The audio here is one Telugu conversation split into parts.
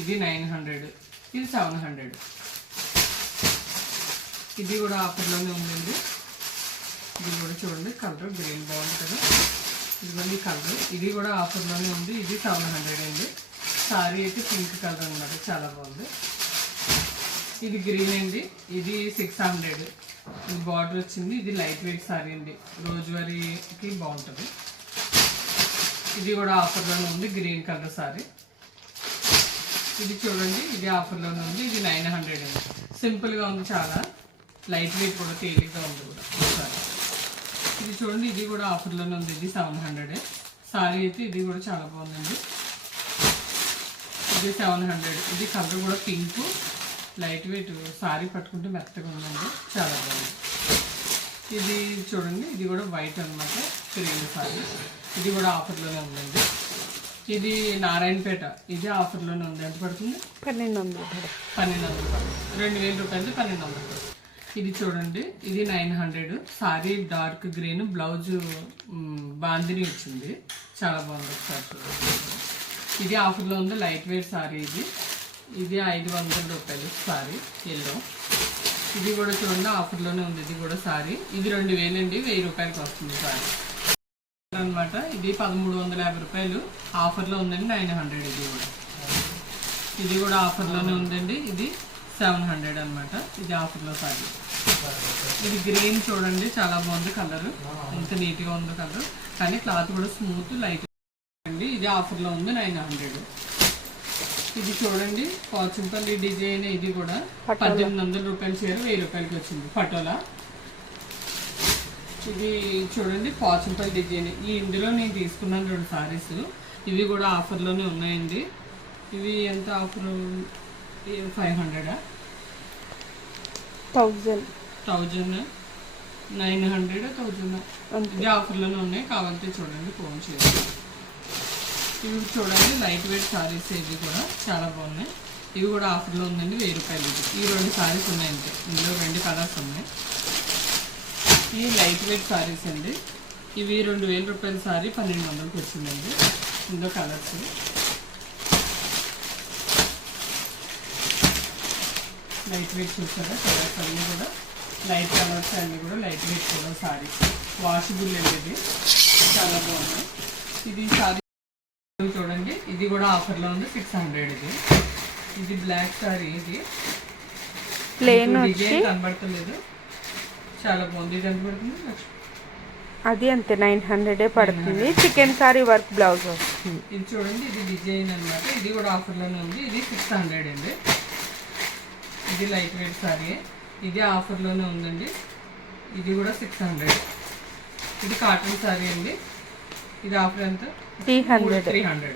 ఇది 900, ఇది 700. ఇది కూడా ఆఫర్లోనే ఉందండి. ఇది కూడా చూడండి, కలర్ గ్రీన్ బాగుంది కదా, ఇదిగోండి కలర్. ఇది కూడా ఆఫర్లోనే ఉంది. ఇది 700 అండి. సారీ అయితే పింక్ కలర్ అన్నమాట, చాలా బాగుంది. ఇది గ్రీన్ అండి, ఇది 600. ఇది బార్డర్ వచ్చింది. ఇది లైట్ వెయిట్ సారీ అండి, రోజువారీకి బాగుంటుంది. ఇది కూడా ఆఫర్లోనే ఉంది, గ్రీన్ కలర్ సారీ. ఇది చూడండి, ఇది ఆఫర్లోనే ఉంది. ఇది 900 అండి. సింపుల్గా ఉంది, చాలా లైట్ వెయిట్ కూడా, తేలిగ్గా ఉంది కూడా సారీ. ఇది చూడండి, ఇది కూడా ఆఫర్లోనే ఉంది. ఇది 700 సారీ అయితే. ఇది కూడా చాలా బాగుందండి. ఇది 700. ఇది కలర్ కూడా పింక్, లైట్ వెయిట్ సారీ, పట్టుకుంటే మెత్తగా ఉందండి, చాలా బాగుంది. ఇది చూడండి, ఇది కూడా వైట్ అనమాట, క్రీమ్ సారీ. ఇది కూడా ఆఫర్లోనే ఉందండి. ఇది నారాయణపేట, ఇది ఆఫర్లోనే ఉంది. ఎంత పడుతుంది? 1200. 2000 రూపాయలు, 1200. ఇది చూడండి, ఇది 900 sorry, dark green, blouse bandhani వచ్చింది, చాలా బాగుంది. ఒకసారి చూడండి, ఇది ఆఫర్లో ఉంది, లైట్ వెయిట్ సారీ. ఇది 500 రూపాయలు సారీ, ఎల్లో. ఇది కూడా చూడండి, ఆఫర్లోనే ఉంది. ఇది కూడా సారీ. ఇది 2000 అండి, 1000 రూపాయలకి వస్తుంది సారీ అనమాట. ఇది 1350 రూపాయలు, ఆఫర్లో ఉందండి. 900. ఇది కూడా ఆఫర్లోనే ఉందండి. ఇది 700 అనమాట. ఇది ఆఫర్లో సారీ. ఇది గ్రీన్ చూడండి, చాలా బాగుంది కలర్, ఎంత నీట్గా ఉందో కలర్, కానీ క్లాత్ కూడా స్మూత్ లైట్ అండి. ఇది ఆఫర్లో ఉంది, 900. ఇది చూడండి, పోచంపల్లి డిజైన్. ఇది కూడా 1800 రూపాయలు చీర 1000 రూపాయలకి వచ్చింది, పటోలా. ఇది చూడండి, పోచంపల్లి డిజైన్. ఇందులో నేను తీసుకున్నాను 2 సారీస్. ఇవి కూడా ఆఫర్లోనే ఉన్నాయండి. ఇవి ఎంత ఆఫర్? 500, 1000, 900, 1000. ఇది ఆఫర్లోనే ఉన్నాయి, కావాలంటే చూడండి, ఫోన్ చేయండి. ఇవి చూడండి, లైట్ వెయిట్ సారీస్. ఇవి కూడా చాలా బాగున్నాయి. ఇవి కూడా ఆఫర్లో ఉందండి, 1000 రూపాయలు. ఈ 2 సారీస్ ఉన్నాయంటే, ఇందులో 2 కలర్స్ ఉన్నాయి. ఇవి లైట్ వెయిట్ సారీస్ అండి. ఇవి 2000 రూపాయల సారీ 1200కి వచ్చిందండి. ఇందులో కలర్స్ లైట్ వెయిట్ చూసారా, కలర్స్ అన్నీ కూడా లైట్ కలర్స్, అన్నీ కూడా light weight colour sorry. Washable అండి, ఇది చాలా బాగుంది. ఇది సారీ చూడండి, ఇది కూడా ఆఫర్లో ఉంది, 600. ఇది బ్లాక్ సారీ. ఇది ప్లేన్ డిజైన్ కనబడతలేదు, చాలా బాగుంది. ఇది ఎంత పడుతుంది? అది అంతే 900 పడుతుంది. చికెన్ సారీ వర్క్ బ్లౌజ్ వస్తుంది. ఇది చూడండి, ఇది డిజైన్ అనమాట. ఇది కూడా ఆఫర్లోనే ఉంది. ఇది 600 అండి. ఇది లైట్ వెయిట్ సారీ, ఇది ఆఫర్లోనే ఉందండి. ఇది కూడా 600. ఇది కాటన్ సారీ అండి. ఇది ఆఫర్ ఎంత? 300.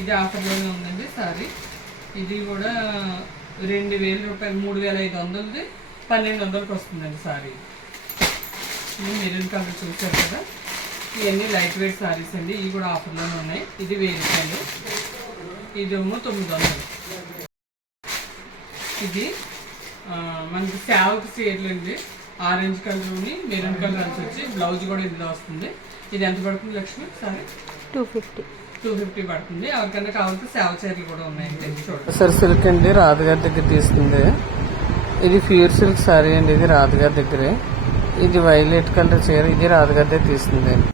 ఇది ఆఫర్లోనే ఉందండి సారీ. ఇది కూడా 2000 రూపాయలు, 3500, 1200కి వస్తుందండి సారీ. ఇది మెరూన్ కలర్ చూసారు కదా, ఇవన్నీ లైట్ వెయిట్ సారీస్ అండి. ఇవి కూడా ఆఫర్లోనే ఉన్నాయి. ఇది 1000 రూపాయలు, ఇదేమో 900. ఇది మనకి సేవకు చీరలు అండి, ఆరెంజ్ కలర్ని మెరూన్ కలర్ అని వచ్చి బ్లౌజ్ కూడా ఇందులో వస్తుంది. ఇది ఎంత పడుతుంది లక్ష్మి? సారీ 250 పడుతుంది. ఎవరికైనా కావాలంటే సేవ చీరలు కూడా ఉన్నాయండి. చూడండి, సర్ సిల్క్ అండి, రాధగారి దగ్గర తీసుకుంది. ఇది ప్యూర్ సిల్క్ సారీ అండి, ఇది రాధగారి దగ్గరే. ఇది వైలెట్ కలర్ చీర, ఇది రాధగారి దగ్గర తీసుకుంది.